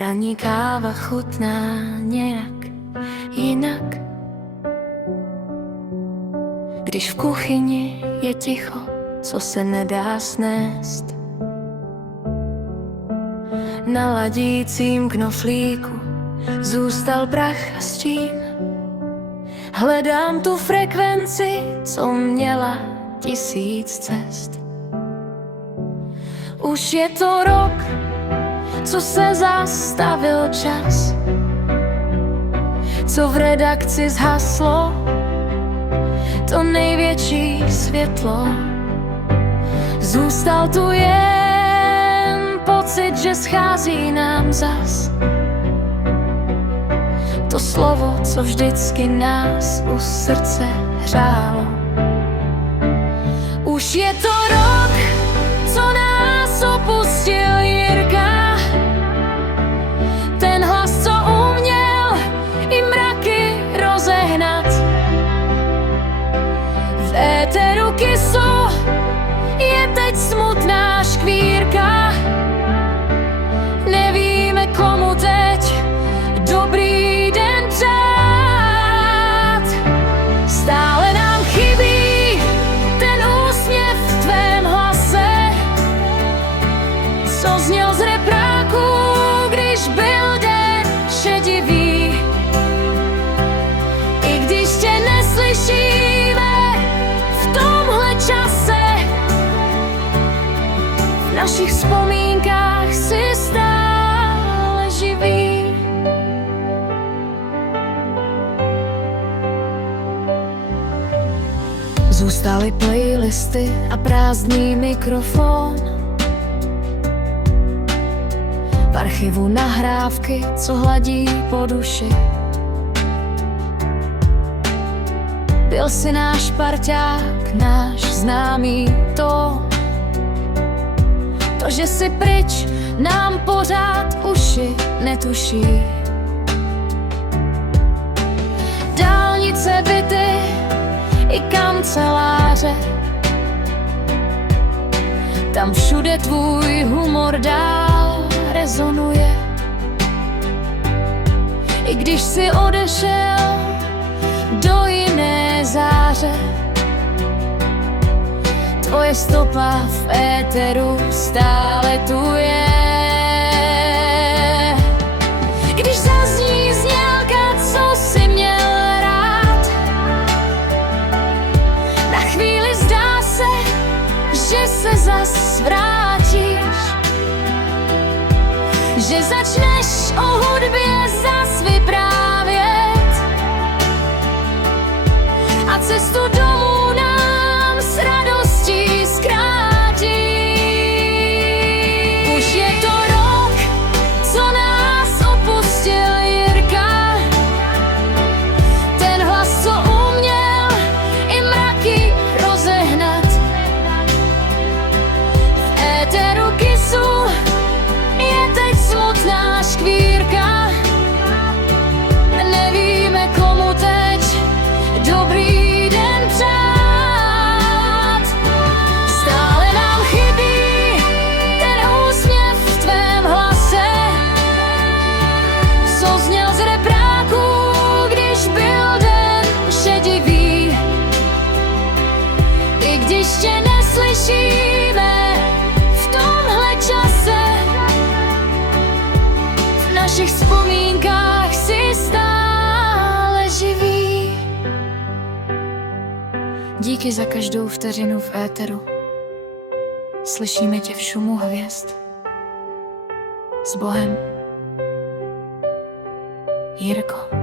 Ranní káva chutná nějak jinak, když v kuchyni je ticho, co se nedá snést. Na ladícím knoflíku zůstal prach a stín. Hledám tu frekvenci, co měla 1000 cest. Už je to rok, co se zastavil čas, co v redakci zhaslo to největší světlo. Zůstal tu jen pocit, že schází nám zas to slovo, co vždycky nás u srdce hřálo. Už je to rok, co nás opustil Jirka, ten hlas, co uměl i mraky rozehnat. V éteru kysu je teď smutná škvírka, nevíme, komu teď dobrý den přát. Stále nám chybí ten úsměv v tvém hlase, co zněl z repráku, když byl den šedivý. I když tě neslyšíme v tomhle čase, v našich vzpomínkách si stále živý. Zůstaly playlisty a prázdný mikrofon, v archivu nahrávky, co hladí po duši. Byl si náš parťák, náš známý to, že jsi pryč, nám pořád uši netuší. Dálnice, byty i kanceláře, tam všude tvůj humor dál rezonuje. I když jsi odešel do jiné záře, tvoje stopa v éteru stále tu je. Když zazní znělka, co jsi měl rád, na chvíli zdá se, že se zas vrátíš, že začneš o hudbě zas vyprávět a cestu domů nám s radostí zkrátí. Už je to rok, co nás opustil Jirka, ten hlas, co uměl i mraky rozehnat. V éteru kysu je teď smutná škvírka, nevíme, komu teď dobrý den přát. Stále nám chybí ten úsměv v tvém hlase, co zněl z repráku, když byl den šedivý. I když tě neslyšíme v tomhle čase, v našich vzpomínkách si stále živý. Díky za každou vteřinu v éteru, slyšíme tě v šumu hvězd. S Bohem, Jirko.